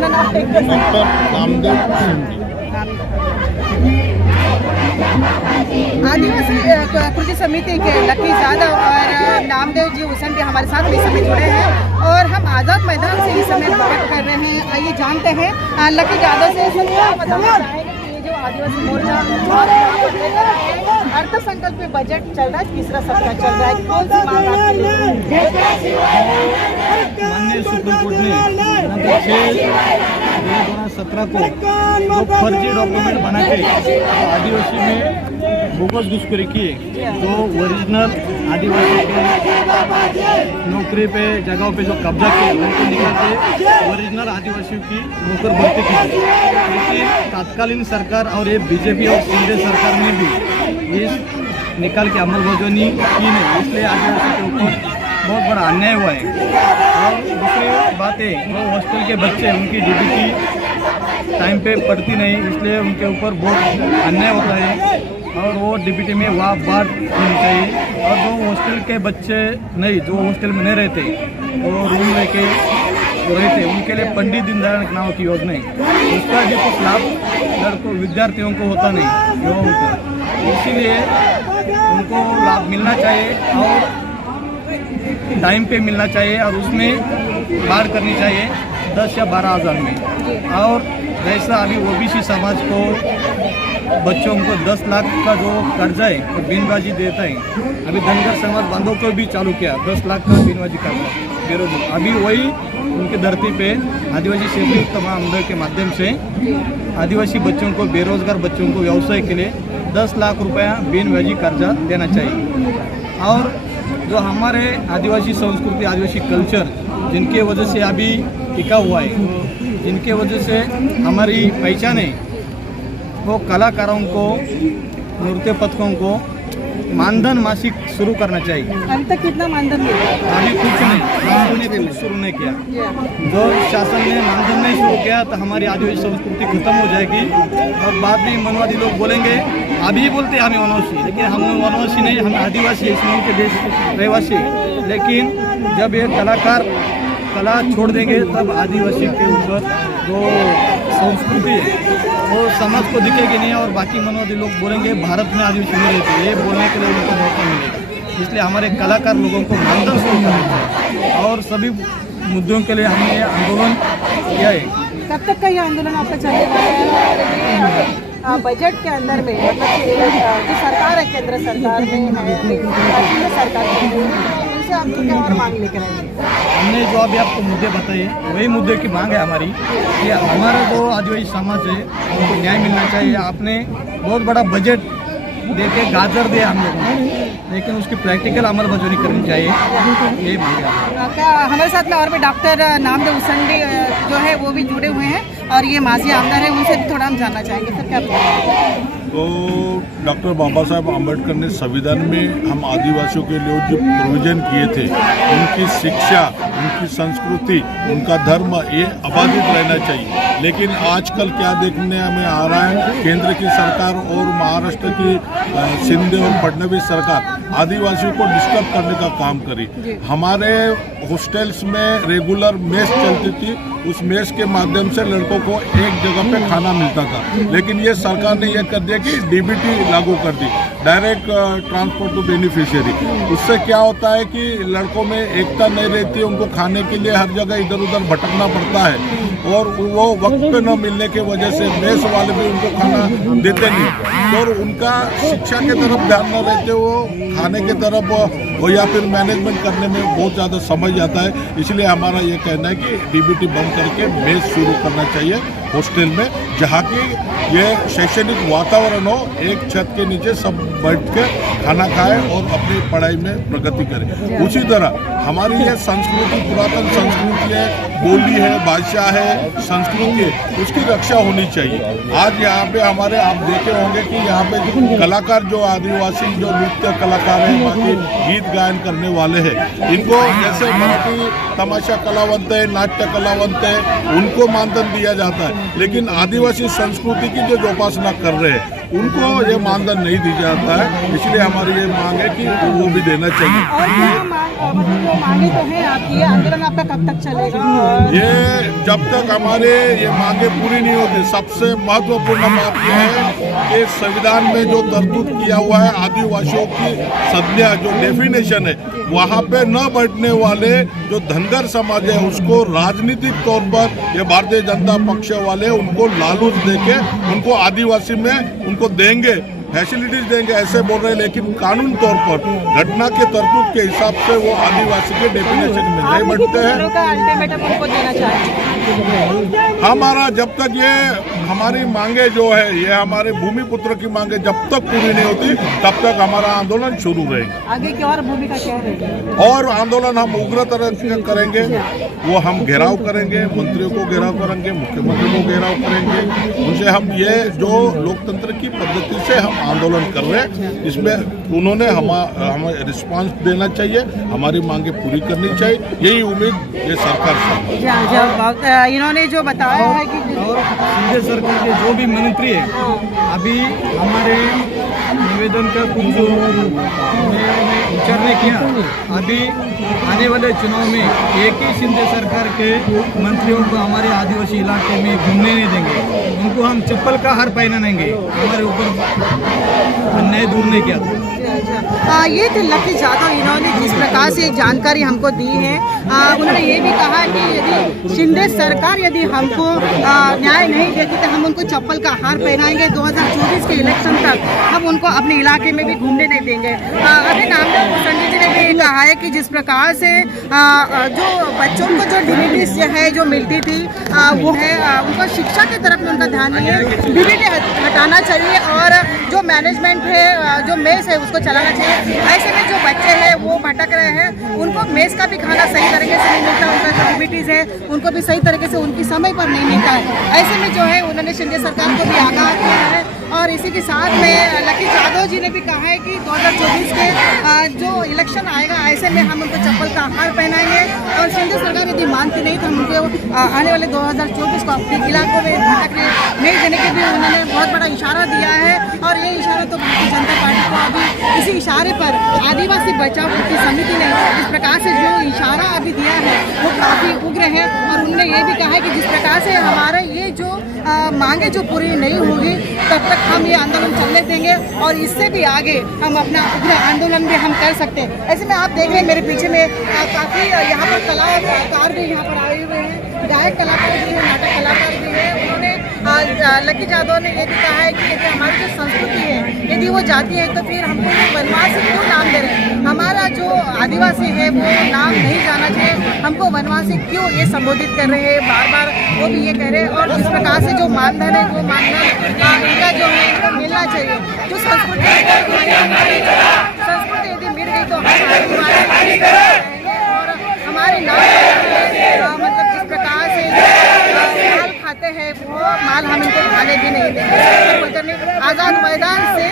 Doctor Namdev Usendi. आदिवासी कृषि समिति के लकी यादव और नामदेव जी उसेंडी हमारे साथ इस समय जुड़े हैं और हम आज़ाद मैदान से इस समय बात कर रहे हैं। आइए जानते हैं लकी यादव से जो आदिवासी मोर्चा अर्थ संकल्प बजट चल रहा है, तीसरा सप्ताह चल रहा है, कौन सी मांग आपकी है? माननीय सुप्रीम कोर्ट ने 6/2017 को जो फर्जी डॉक्यूमेंट बना के आदिवासी में बोगस घुसखोरी किए, जो ओरिजिनल आदिवासी के नौकरी पे जगहों पे जो कब्जा किए उनको निकाल के ओरिजिनल आदिवासियों की नौकर भर्ती की। लेकिन तत्कालीन सरकार और ये बीजेपी और केंद्र सरकार ने भी इस निकाल के अमलबजावनी की नहीं, इसलिए आदिवासी के ऊपर बहुत बड़ा अन्याय हुआ है। और दूसरी बात है, वो हॉस्टल के बच्चे उनकी डीबीटी टाइम पे पढ़ती नहीं, इसलिए उनके ऊपर बहुत अन्याय होता है और वो डीबीटी में वहाँ बात होनी चाहिए। और जो हॉस्टल के बच्चे नहीं, जो हॉस्टल में नहीं रहते, वो रूम लेके रहते, उनके लिए पंडित दीनदयाल नाम की योजना है, उसका भी कुछ लाभ लड़कों विद्यार्थियों को होता नहीं, युवाओं को। इसीलिए उनको लाभ मिलना चाहिए और टाइम पे मिलना चाहिए और उसमें बाढ़ करनी चाहिए 10 या 12 हज़ार में। और जैसा अभी ओबीसी समाज को बच्चों को 10 लाख का जो कर्जा है वो बीनबाजी देता है, अभी धनगर समाज बांधों को भी चालू किया 10 लाख का बीनबाजी कर्जा बेरोजगार। अभी वही उनकी धरती पे आदिवासी सेवायुक्त महामंडल के माध्यम से आदिवासी बच्चों को, बेरोजगार बच्चों को व्यवसाय के लिए 10 लाख रुपया बीनबाजी कर्जा देना चाहिए। और जो हमारे आदिवासी संस्कृति, आदिवासी कल्चर जिनके वजह से अभी टिका हुआ है, जिनके वजह से हमारी पहचान है, वो कलाकारों को, नृत्य पथकों को मानधन मासिक शुरू करना चाहिए। अभी तक कितना मानधन मिला? अभी कुछ नहीं, शासन ने कुछ शुरू नहीं किया। जो शासन ने मानधन नहीं शुरू किया तो हमारी आदिवासी संस्कृति खत्म हो जाएगी और बाद में मनवादी लोग बोलेंगे, अभी बोलते हैं हमें वनवासी, लेकिन हम वनवासी नहीं, हम आदिवासी इसलिए के देश रहवासी। लेकिन जब ये कलाकार कला छोड़ देंगे तब आदिवासी के ऊपर जो संस्कृति है वो समाज को दिखेगी नहीं और बाकी मनवादी लोग बोलेंगे भारत में आदिवासी नहीं रहते, ये बोलने के लिए उनको मौका मिलेगा। इसलिए हमारे कलाकार लोगों को मानधन शुरू करना चाहिए और सभी मुद्दों के लिए हमने ये आंदोलन किया है। कब तक का ये आंदोलन आपका चलेगा? बजट के अंदर में मतलब जो सरकार है, केंद्र सरकार में है, सरकार उनसे आप क्या और मांग लेकर आएंगे? हमने जो अभी आपको मुद्दे बताए वही मुद्दे की मांग है हमारी कि हमारा जो आदिवासी समाज है उनको न्याय मिलना चाहिए। आपने बहुत बड़ा बजट देके गाजर दिया हम लोगों को, लेकिन उसकी प्रैक्टिकल अमलबजावनी करनी चाहिए, ये मांगा। क्या हमारे साथ में और भी डॉक्टर नामदेव उसेंडी जो है वो भी जुड़े हुए हैं और ये माजी आमदार है, उनसे भी थोड़ा हम जानना चाहेंगे। सर क्या बताएंगे? तो डॉक्टर बाबा साहब आम्बेडकर ने संविधान में हम आदिवासियों के लिए जो प्रोविजन किए थे, उनकी शिक्षा, उनकी संस्कृति, उनका धर्म ये अबाधित रहना चाहिए। लेकिन आजकल क्या देखने में आ रहा है, केंद्र की सरकार और महाराष्ट्र की शिंदे और फडणवीस सरकार आदिवासियों को डिस्टर्ब करने का काम करी। हमारे हॉस्टल्स में रेगुलर मेस चलती थी, उस मेस के माध्यम से लड़कों को एक जगह पे खाना मिलता था, लेकिन ये सरकार ने ये कर दिया कि डीबीटी लागू कर दी, डायरेक्ट ट्रांसपोर्ट टू बेनिफिशियरी। उससे क्या होता है कि लड़कों में एकता नहीं रहती, उनको खाने के लिए हर जगह इधर उधर भटकना पड़ता है और वो वक्त पे न मिलने की वजह से मेस वाले भी उनको खाना देते नहीं और उनका शिक्षा के तरफ ध्यान न रहते, वो खाने के तरफ वो या फिर मैनेजमेंट करने में बहुत ज़्यादा समझ आता है। इसलिए हमारा ये कहना है कि डीबीटी बंद करके मेस शुरू करना चाहिए हॉस्टल में, जहाँ की ये शैक्षणिक वातावरण हो, एक छत के नीचे सब बैठ के खाना खाए और अपनी पढ़ाई में प्रगति करें। उसी तरह हमारी ये संस्कृति, पुरातन संस्कृति है, बोली है, भाषा है, संस्कृति है, उसकी रक्षा होनी चाहिए। आज यहाँ पे हमारे आप देखे होंगे कि यहाँ पे कलाकार जो आदिवासी जो नृत्य कलाकार हैं, बाकी गीत गायन करने वाले हैं, इनको जैसे मराठी तमाशा कलावंत है, नाट्य कलावंत है, उनको मानधन दिया जाता है, लेकिन आदिवासी संस्कृति की जो उपासना कर रहे हैं उनको ये मानधन नहीं दिया जाता है। इसलिए हमारी ये मांग है कि वो भी देना चाहिए। और क्या मांगे तो हैं आपकी, आंदोलन आपका कब तक चलेगा? ये जब तक हमारे ये मांगे पूरी नहीं होती, सबसे महत्वपूर्ण बात यह है कि संविधान में जो तरतूद किया हुआ है आदिवासियों की संज्ञा जो डेफिनेशन है, वहाँ पे न बैठने वाले जो धनगर समाज है उसको राजनीतिक तौर पर ये भारतीय जनता पक्ष वाले उनको लालूच देके उनको आदिवासी में उनको देंगे, फैसिलिटीज देंगे ऐसे बोल रहे हैं, लेकिन कानून तौर पर घटना के तरतूद के हिसाब से वो आदिवासी के डेफिनेशन में नहीं बैठते हैं। अल्टीमेटम उनको देना चाहिए। हमारा जब तक ये हमारी मांगे जो है ये हमारे भूमिपुत्र की मांगे जब तक पूरी नहीं होती तब तक हमारा आंदोलन शुरू रहेगा। आगे की और भूमिका क्या रहेगी? और आंदोलन हम उग्र तरह से करेंगे, वो हम घेराव करेंगे, मंत्रियों को घेराव करेंगे, मुख्यमंत्री को घेराव करेंगे, उनसे हम ये जो लोकतंत्र की पद्धति से हम आंदोलन कर रहे हैं इसमें उन्होंने हमें रिस्पांस देना चाहिए, हमारी मांगे पूरी करनी चाहिए, यही उम्मीद ये सरकार से। जब इन्होंने जो बताया है कि और शिंदे सरकार के जो भी मंत्री है अभी हमारे निवेदन का कुछ विचार नहीं किया। अभी आने वाले चुनाव में एक ही शिंदे सरकार के मंत्रियों को हमारे आदिवासी इलाके में घूमने नहीं देंगे, उनको हम चप्पल का हार पहनाएंगे, हमारे ऊपर अन्याय दूर नहीं किया था। ये थे लकी यादव, इन्होंने जिस प्रकार से एक जानकारी हमको दी है। उन्होंने ये भी कहा कि यदि शिंदे सरकार यदि हमको न्याय नहीं देती तो हम उनको चप्पल का हार पहनाएंगे, 2024 के इलेक्शन तक हम उनको अपने इलाके में भी घूमने नहीं देंगे। अभी नामदेव उसेंडी जी ने भी कहा है कि जिस प्रकार से जो बच्चों को जो डिग्निटीज जो है जो मिलती थी वो है उनको शिक्षा की तरफ में उनका ध्यान नहीं है, डिग्निटी हटाना चाहिए और जो मैनेजमेंट है जो मेस है उसको चलाना चाहिए। ऐसे में जो बच्चे हैं वो भटक रहे हैं, उनको मेस का भी खाना सही तरीके से नहीं मिलता, उनका जो डिग्निटीज है उनको भी सही तरीके से उनकी समय पर नहीं मिलता है। ऐसे में जो है उन्होंने शिंदे सरकार को भी आगाह किया है। और इसी के साथ में लकी यादव जी ने भी कहा है कि 2024 के जो इलेक्शन आएगा ऐसे में हम उनको चप्पल का हार पहनाएंगे और शिंदे सरकार यदि मानती नहीं तो हम उनको आने वाले 2024 को अपने इलाकों में भटकने नहीं देने के भी उन्होंने बहुत बड़ा इशारा दिया है। और ये इशारा तो भारतीय जनता पार्टी को अभी इसी इशारे पर आदिवासी बचाव की समिति ने इस प्रकार से जो इशारा अभी दिया है वो काफ़ी उग्र है। और उन्होंने ये भी कहा है कि जिस प्रकार से हमारे ये जो मांगे जो पूरी नहीं होगी तब तक हम ये आंदोलन चलने देंगे और इससे भी आगे हम अपना उग्र आंदोलन भी हम कर सकते हैं। ऐसे में आप देख रहे हैं मेरे पीछे में काफ़ी यहाँ पर कलाकार भी यहाँ पर आए हुए हैं, गायक कलाकार भी हैं, नाटक कलाकार भी हैं। उन्होंने लकी यादव ने ये भी कहा है कि यदि हमारी जो संस्कृति है यदि वो जाती है तो फिर हमको ये वनवासी क्यों नाम दे रहे हैं, हमारा जो आदिवासी है वो नाम नहीं जाना चाहिए, हमको वनवासी क्यों ये संबोधित कर रहे हैं बार बार, वो भी ये कह रहे हैं। और जिस प्रकार से जो मानधन है वो मानधन इनका जो है इनको मिलना चाहिए। जो संस्कृति यदि मिल गई तो और हमारे नाम मतलब जिस प्रकार से माल खाते हैं वो माल हम इनको खाने भी नहीं देंगे। आज़ाद मैदान से